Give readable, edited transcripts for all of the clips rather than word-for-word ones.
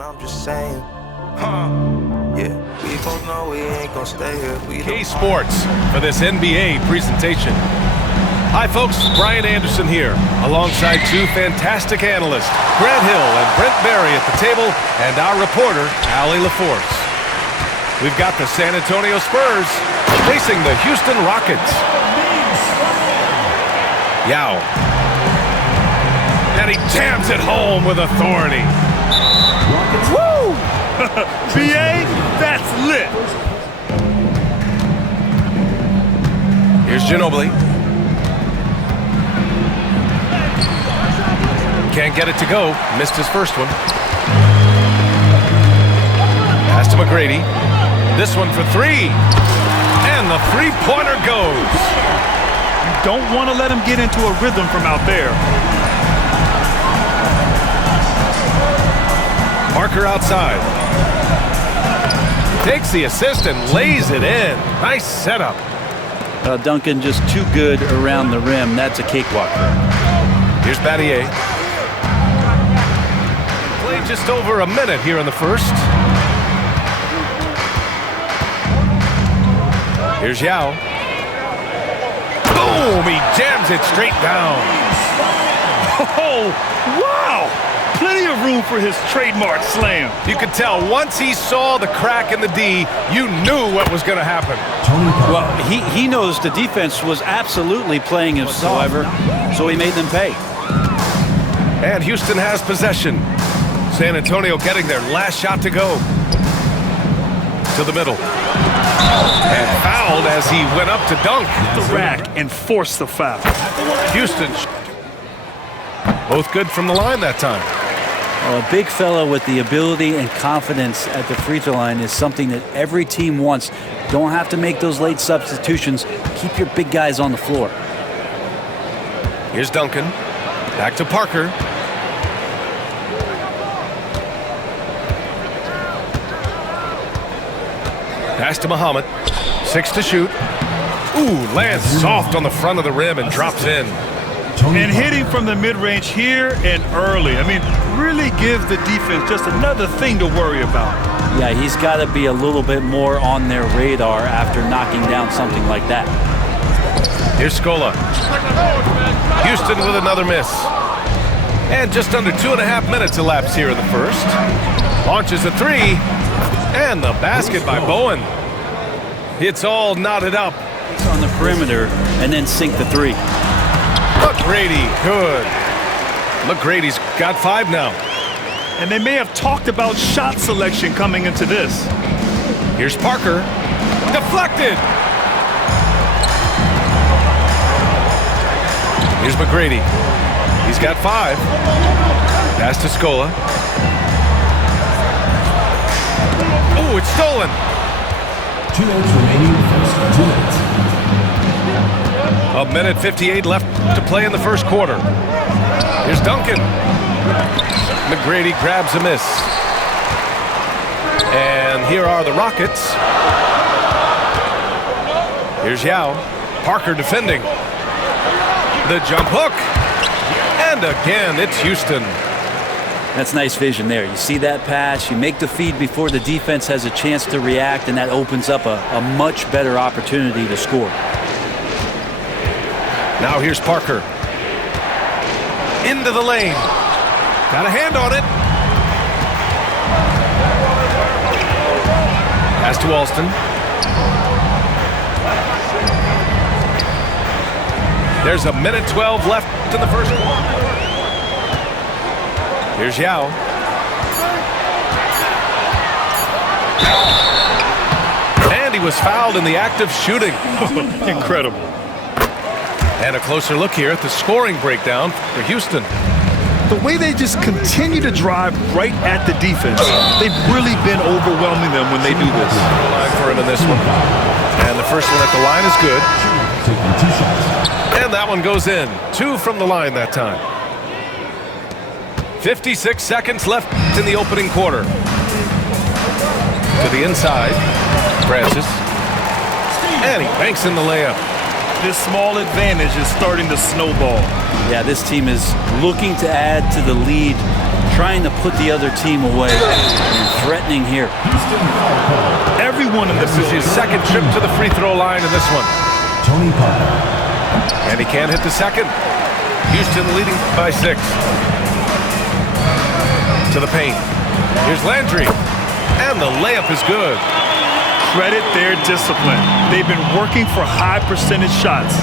I'm just saying. Yeah, we both know we ain't gonna stay here. K Sports for this NBA presentation. Hi folks, Brian Anderson here, alongside two fantastic analysts, Grant Hill and Brent Barry at the table, and our reporter, Allie LaForce. We've got the San Antonio Spurs facing the Houston Rockets. Yao. And he jams it home with authority. Woo! BA, that's lit. Here's Ginobili. Can't get it to go. Missed his first one. Pass to McGrady. This one for three. And the three-pointer goes. You don't want to let him get into a rhythm from out there. Parker outside. Takes the assist and lays it in. Nice setup. Duncan just too good around the rim. That's a cakewalk. Here's Battier. Played just over a minute here in the first. Here's Yao. Boom! He jams it straight down. Oh, wow! Plenty of room for his trademark slam. You could tell once he saw the crack in the D, you knew what was going to happen. Well, he knows the defense was absolutely playing him however, so he made them pay. And Houston has possession. San Antonio getting their last shot to go. To the middle. And fouled as he went up to dunk. The rack and forced the foul. Houston. Both good from the line that time. Well, a big fella with the ability and confidence at the free throw line is something that every team wants. Don't have to make those late substitutions. Keep your big guys on the floor. Here's Duncan. Back to Parker. Pass to Muhammad. 6 to shoot. Ooh, lands soft on the front of the rim and drops in. And hitting from the mid-range here and early. I mean, really gives the defense just another thing to worry about. Yeah, he's got to be a little bit more on their radar after knocking down something like that. Here's Scola. Houston with another miss. And just under 2.5 minutes elapsed here in the first. Launches a three. And the basket by Bowen. It's all knotted up. On the perimeter and then sink the three. McGrady, good. McGrady's got 5 now. And they may have talked about shot selection coming into this. Here's Parker. Deflected. Here's McGrady. He's got 5. Pass to Scola. Oh, it's stolen. 2 minutes remaining in the first. 2 minutes. A minute 58 left to play in the first quarter. Here's Duncan. McGrady grabs a miss. And here are the Rockets. Here's Yao. Parker defending. The jump hook. And again, it's Houston. That's nice vision there. You see that pass, you make the feed before the defense has a chance to react, and that opens up a much better opportunity to score. Now here's Parker. Into the lane. Got a hand on it. Pass to Alston. There's a minute 12 left in the first quarter. Here's Yao. And he was fouled in the act of shooting. Incredible. And a closer look here at the scoring breakdown for Houston. The way they just continue to drive right at the defense, they've really been overwhelming them when they do this. Line for him in this one. And the first one at the line is good. And that one goes in. 2 from the line that time. 56 seconds left in the opening quarter. To the inside. Francis. And he banks in the layup. This small advantage is starting to snowball. Yeah, this team is looking to add to the lead trying to put the other team away and threatening here. Everyone in This is his second trip to the free throw line in this one. Tony Parker. And he can't hit the second. Houston leading by 6. To the paint. Here's Landry. And the layup is good. Credit their discipline. They've been working for high percentage shots.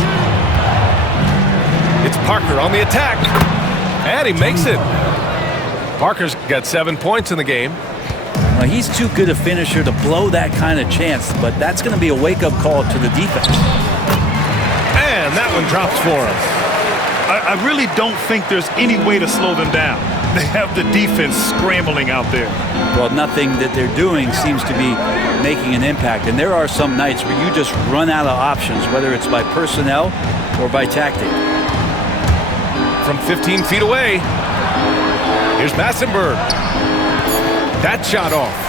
It's Parker on the attack. And he makes it. Parker's got 7 points in the game. Well, he's too good a finisher to blow that kind of chance, but that's going to be a wake-up call to the defense. And that one drops for him. I really don't think there's any way to slow them down. They have the defense scrambling out there. Well, nothing that they're doing seems to be making an impact. And there are some nights where you just run out of options, whether it's by personnel or by tactic. From 15 feet away, here's Massenberg. That shot off.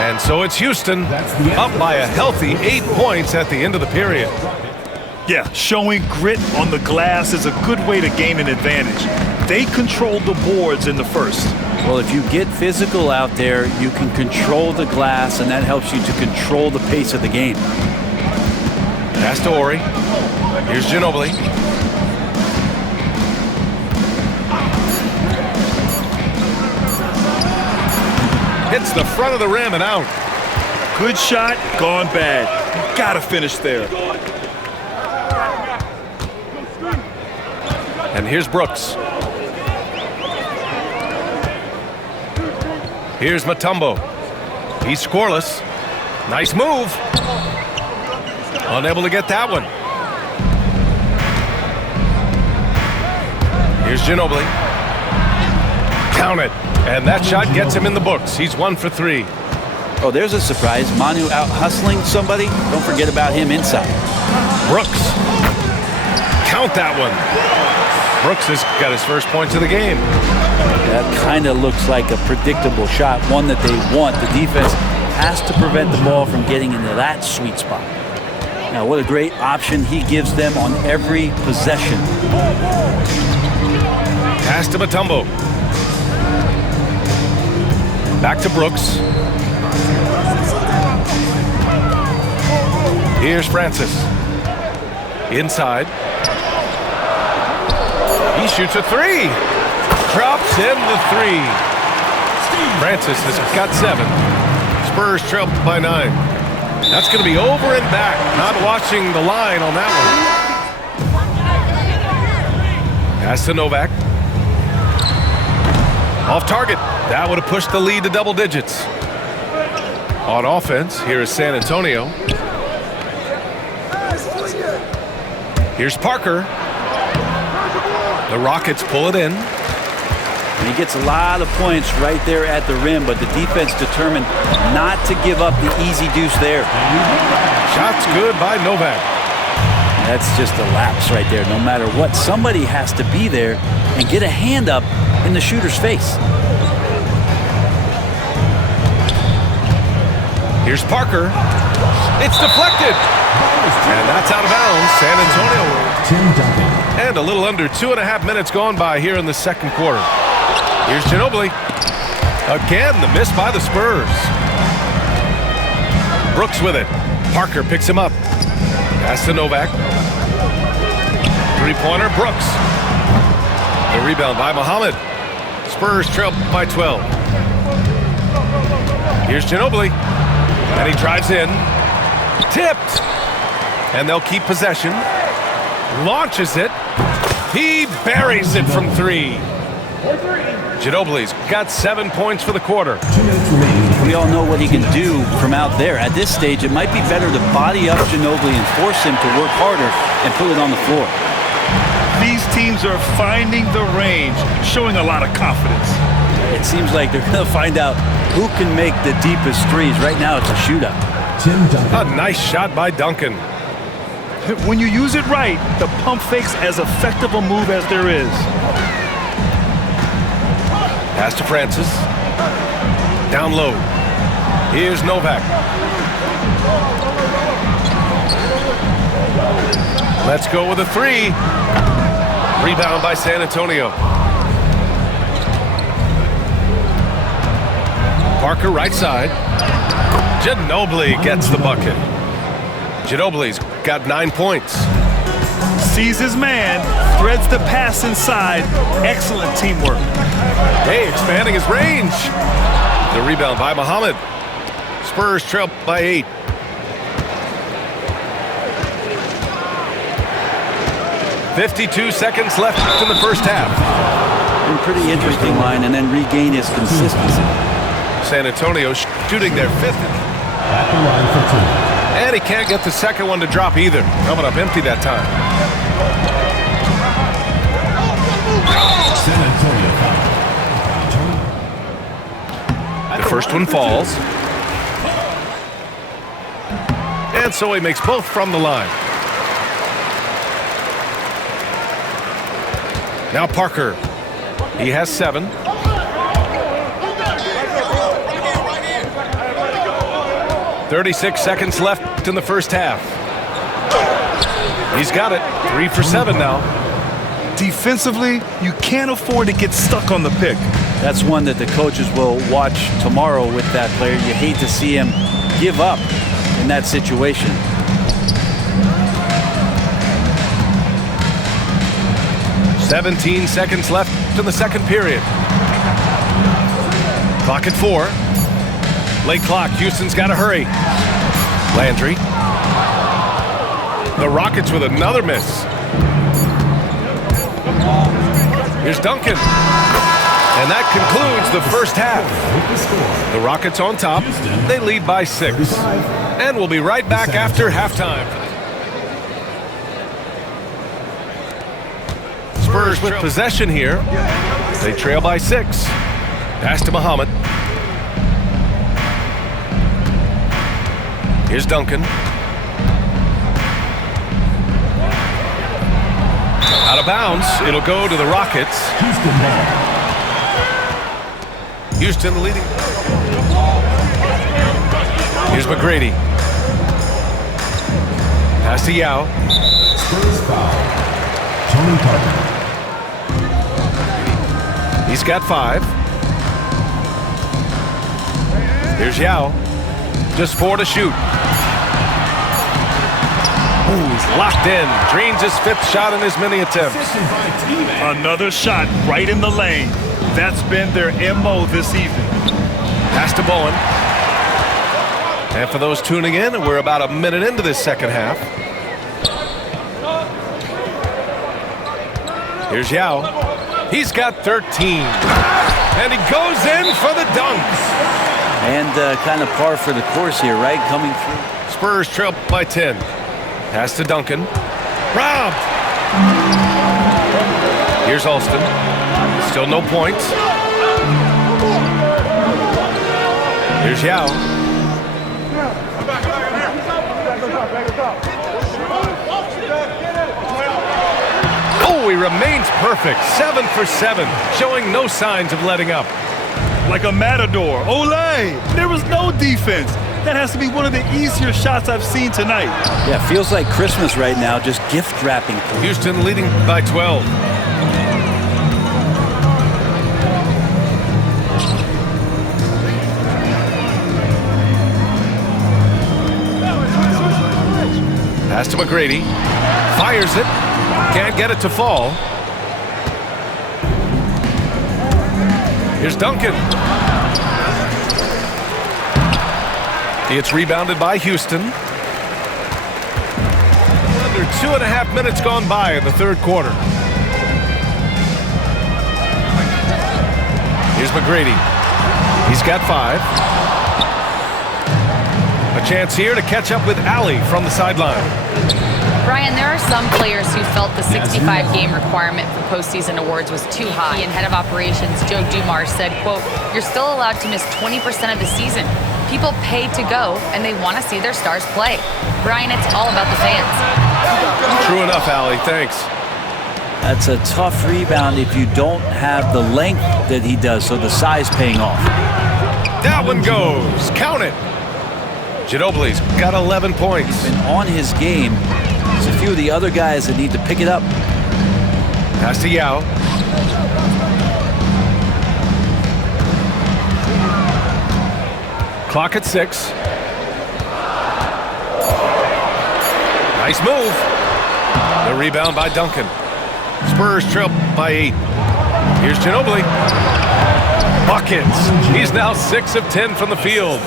And so it's Houston up by a healthy 8 points at the end of the period. Yeah, showing grit on the glass is a good way to gain an advantage. They controlled the boards in the first. Well, if you get physical out there, you can control the glass, and that helps you to control the pace of the game. Pass to Ori. Here's Ginobili. Hits the front of the rim and out. Good shot, gone bad. You gotta finish there. And here's Brooks. Here's Mutombo. He's scoreless. Nice move. Unable to get that one. Here's Ginobili. Count it. And that shot gets him in the books. He's 1 for 3. Oh, there's a surprise. Manu out hustling somebody. Don't forget about him inside. Brooks. Count that one. Brooks has got his first points of the game. That kind of looks like a predictable shot, one that they want. The defense has to prevent the ball from getting into that sweet spot. Now, what a great option he gives them on every possession. Pass to Mutombo. Back to Brooks. Here's Francis. Inside. He shoots a 3. Drops in the 3. Francis has got 7. Spurs trail by 9. That's going to be over and back. Not watching the line on that one. Pass to Novak. Off target. That would have pushed the lead to double digits. On offense, here is San Antonio. Here's Parker. The Rockets pull it in. And he gets a lot of points right there at the rim, but the defense determined not to give up the easy deuce there. Shots good by Novak. That's just a lapse right there. No matter what, somebody has to be there and get a hand up in the shooter's face. Here's Parker. It's deflected. And that's out of bounds. San Antonio. Tim Duncan. And a little under 2.5 minutes gone by here in the second quarter. Here's Ginobili. Again, the miss by the Spurs. Brooks with it. Parker picks him up. Pass to Novak. Three-pointer, Brooks. The rebound by Muhammad. Spurs trail by 12. Here's Ginobili. And he drives in. Tipped. And they'll keep possession. Launches it. He buries it from 3. Ginobili's got 7 points for the quarter. 2 minutes remaining. We all know what he can do from out there. At this stage, it might be better to body up Ginobili and force him to work harder and put it on the floor. These teams are finding the range, showing a lot of confidence. It seems like they're going to find out who can make the deepest threes. Right now, it's a shootout. Tim Duncan. A nice shot by Duncan. When you use it right, the pump fake's as effective a move as there is. Pass to Francis. Down low. Here's Novak. Let's go with a 3. Rebound by San Antonio. Parker right side. Ginobili gets the bucket. Ginobili's got 9 points. Sees his man, threads the pass inside. Excellent teamwork. Hey, expanding his range. The rebound by Muhammad. Spurs trail by 8. "52 seconds left in the first half." And pretty interesting line, and then regain his consistency. San Antonio shooting their 5th. At the line for 2. And he can't get the second one to drop either. Coming up empty that time. San Antonio foul. The first one falls. And so he makes both from the line. Now Parker. He has 7. "36 seconds left in the first half." He's got it. 3 for 7 now. Defensively, you can't afford to get stuck on the pick. That's one that the coaches will watch tomorrow with that player. You hate to see him give up in that situation. "17 seconds left In the second period. Clock at 4. Late clock. Houston's got to hurry. Landry. The Rockets with another miss. Here's Duncan. And that concludes the first half. The Rockets on top. They lead by 6. And we'll be right back after halftime. Spurs with possession here. They trail by 6. Pass to Muhammad. Here's Duncan. Out of bounds. It'll go to the Rockets. Houston ball. Houston leading. Here's McGrady. Pass to Yao. Spurs foul. Tony Parker. He's got 5. Here's Yao. Just 4 to shoot. Ooh, he's locked in. Drains his 5th shot in as many attempts. Another shot right in the lane. That's been their MO this evening. Pass to Bowen. And for those tuning in, we're about a minute into this second half. Here's Yao. He's got 13. And he goes in for the dunks. And kind of par for the course here, right? Coming through. Spurs trail by 10. Pass to Duncan. Robbed. Here's Alston. Still no points. Here's Yao. Oh, he remains perfect. 7 for 7, showing no signs of letting up. Like a matador. Olay! There was no defense. That has to be one of the easier shots I've seen tonight. Yeah, feels like Christmas right now, just gift wrapping. Houston leading by 12. Pass to McGrady. Fires it. Can't get it to fall. Here's Duncan. It's rebounded by Houston. Under 2.5 minutes gone by in the third quarter. Here's McGrady. He's got 5. A chance here to catch up with Allie from the sideline. Brian, there are some players who felt the 65-game requirement for postseason awards was too high. And head of operations Joe Dumars said, quote, "You're still allowed to miss 20% of the season. People pay to go, and they want to see their stars play." Brian, it's all about the fans. True enough, Allie. Thanks. That's a tough rebound if you don't have the length that he does, so the size paying off. That one goes. Count it. Ginobili's got 11 points. And on his game, there's a few of the other guys that need to pick it up. Pass to Yao. Clock at 6. Nice move. The rebound by Duncan. Spurs trail by 8. Here's Ginobili. Buckets. He's now 6 of 10 from the field.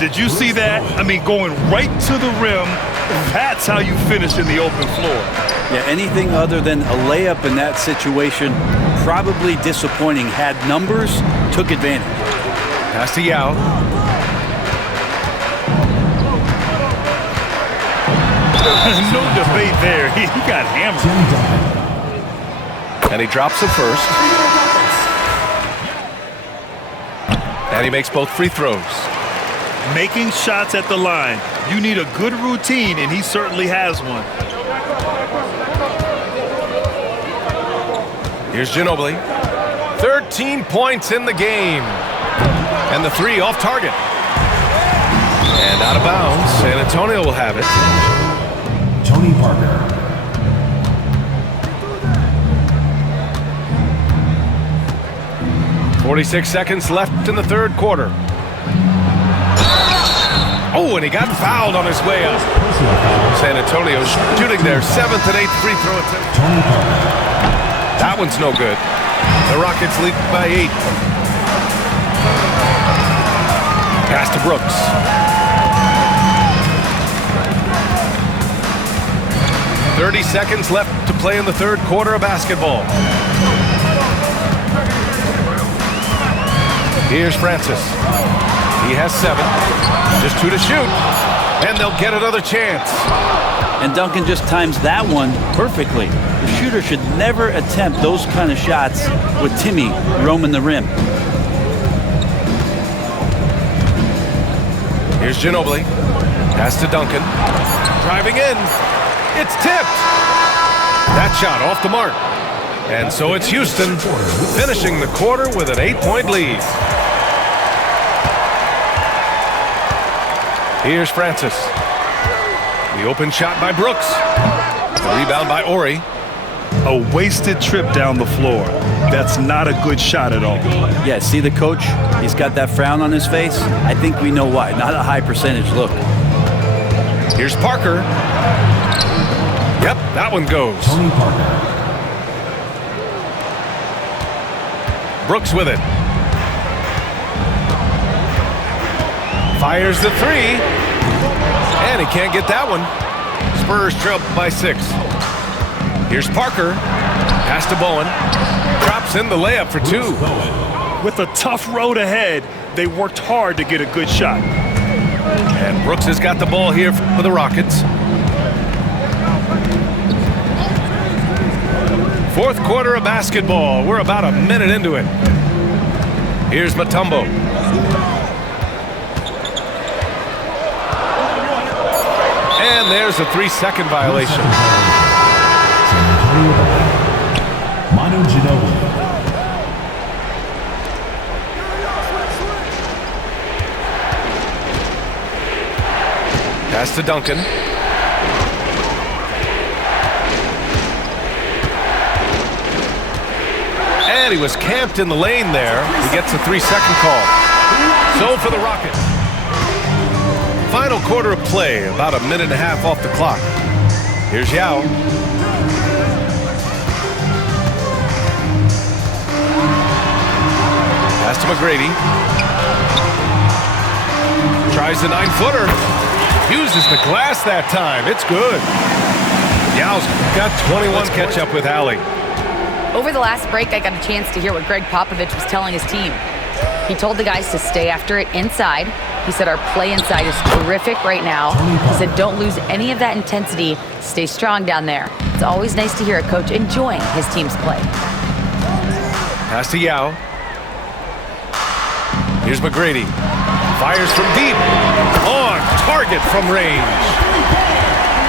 Did you see that? I mean, going right to the rim. That's how you finish in the open floor. Yeah, anything other than a layup in that situation, probably disappointing. Had numbers, took advantage. Pass to Yao. No debate there. He got hammered. And he drops it first. And he makes both free throws. Making shots at the line. You need a good routine, and he certainly has one. Here's Ginobili. 13 points in the game. And the 3 off target. And out of bounds. San Antonio will have it. Tony Parker. 46 seconds left in the third quarter. Oh, and he got fouled on his way up. San Antonio shooting their 7th and 8th free throw attempt. Tony Parker. That one's no good. The Rockets lead by 8. Pass to Brooks. .30 seconds left to play in the third quarter of basketball. Here's Francis. He has 7. Just 2 to shoot. And they'll get another chance. And Duncan just times that one perfectly. The shooter should never attempt those kind of shots with Timmy roaming the rim. Here's Ginobili. Pass to Duncan. Driving in. It's tipped. That shot off the mark. And so it's Houston finishing the quarter with an 8-point lead. Here's Francis. The open shot by Brooks. The rebound by Ori. A wasted trip down the floor. That's not a good shot at all. Yeah, see the coach? He's got that frown on his face. I think we know why. Not a high percentage look. Here's Parker. Yep, that one goes. Tony Parker. Brooks with it. Fires the 3. And he can't get that one. Spurs trail by 6. Here's Parker. Pass to Bowen. Drops in the layup for 2. With a tough road ahead, they worked hard to get a good shot. And Brooks has got the ball here for the Rockets. Fourth quarter of basketball. We're about a minute into it. Here's Mutombo. And there's a 3-second violation. Manu Ginobili. Pass to Duncan. And he was camped in the lane there. He gets a 3-second call. So for the Rockets. Final quarter of play, about a minute and a half off the clock. Here's Yao. Pass to McGrady. Tries the 9-footer. Uses the glass that time. It's good. Yao's got 21 catch up with Allie. Over the last break, I got a chance to hear what Greg Popovich was telling his team. He told the guys to stay after it inside. He said our play inside is terrific right now. He said don't lose any of that intensity. Stay strong down there. It's always nice to hear a coach enjoying his team's play. Pass to Yao. Here's McGrady. Fires from deep. On target from range.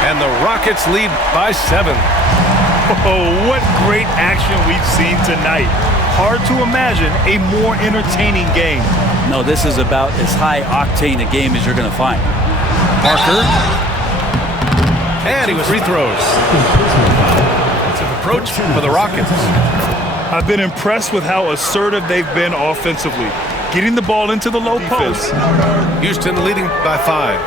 And the Rockets lead by 7. Oh, what great action we've seen tonight. Hard to imagine a more entertaining game. No, this is about as high octane a game as you're going to find. Parker. And he was free throws. approach for the Rockets. I've been impressed with how assertive they've been offensively, getting the ball into the low post. Houston leading by 5.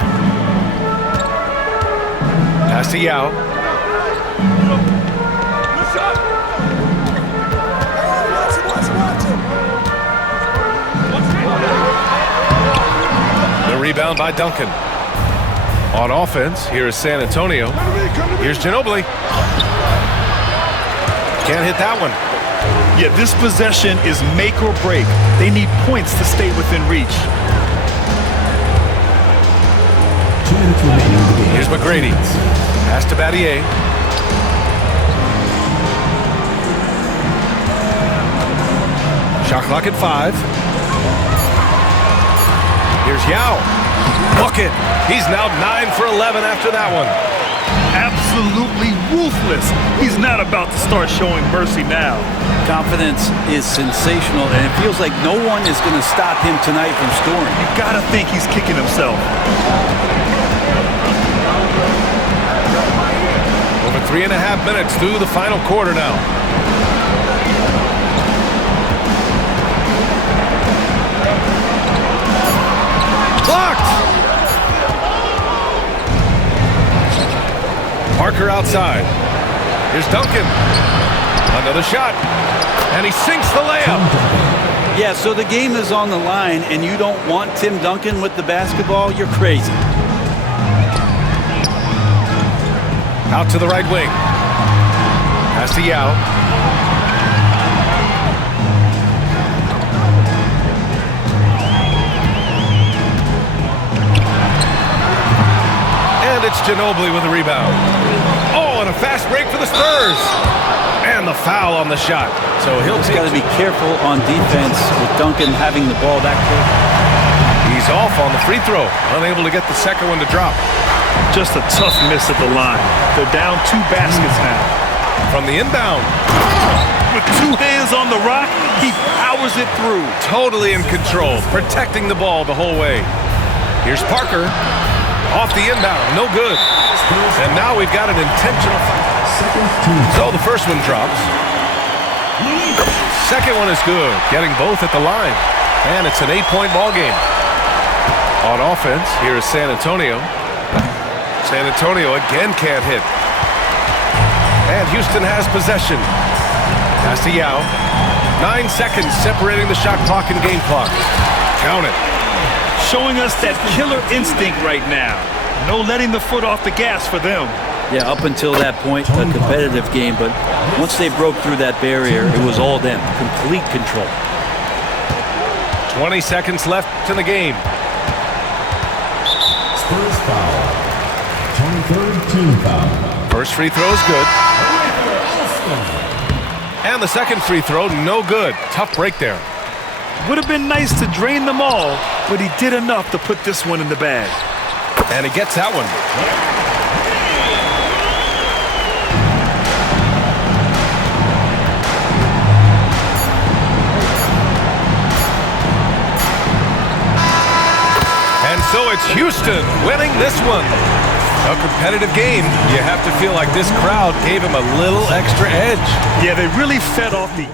Pass to Yao. The rebound by Duncan. On offense, here is San Antonio. Here's Ginobili. Can't hit that one. Yeah, this possession is make or break. They need points to stay within reach. 2 minutes remaining in the game. Here's McGrady. Pass to Battier. Shot clock at 5. Here's Yao. Bucket. He's now 9 for 11 after that one. Absolutely ruthless. He's not about to start showing mercy now. Confidence is sensational, and it feels like no one is going to stop him tonight from scoring. You gotta think he's kicking himself. Over 3.5 minutes through the final quarter now. Blocked! Parker outside. Here's Duncan. Another shot. And he sinks the layup. Yeah, so the game is on the line, and you don't want Tim Duncan with the basketball? You're crazy. Out to the right wing. Pass to Yao. And it's Ginobili with a rebound. Oh, and a fast break for the Spurs. And the foul on the shot. So he'll He's got to be careful on defense with Duncan having the ball that close. He's off on the free throw. Unable to get the second one to drop. Just a tough miss at the line. They're down 2 baskets now. From the inbound. With 2 hands on the rock, he powers it through. Totally in control. Protecting the ball the whole way. Here's Parker. Off the inbound. No good. And now we've got an intentional foul. So the first one drops. Second one is good. Getting both at the line. And it's an 8-point ball game. On offense, here is San Antonio. San Antonio again can't hit. And Houston has possession. Pass to Yao. 9 seconds separating the shot clock and game clock. Count it. Showing us that killer instinct right now. No letting the foot off the gas for them. Yeah, up until that point, a competitive game, but once they broke through that barrier, it was all them. Complete control. 20 seconds left in the game. Spurs foul. 23rd team foul. First free throw is good. And the second free throw, no good. Tough break there. Would have been nice to drain them all, but he did enough to put this one in the bag. And he gets that one. And so it's Houston winning this one. A competitive game. You have to feel like this crowd gave him a little extra edge. Yeah, they really fed off the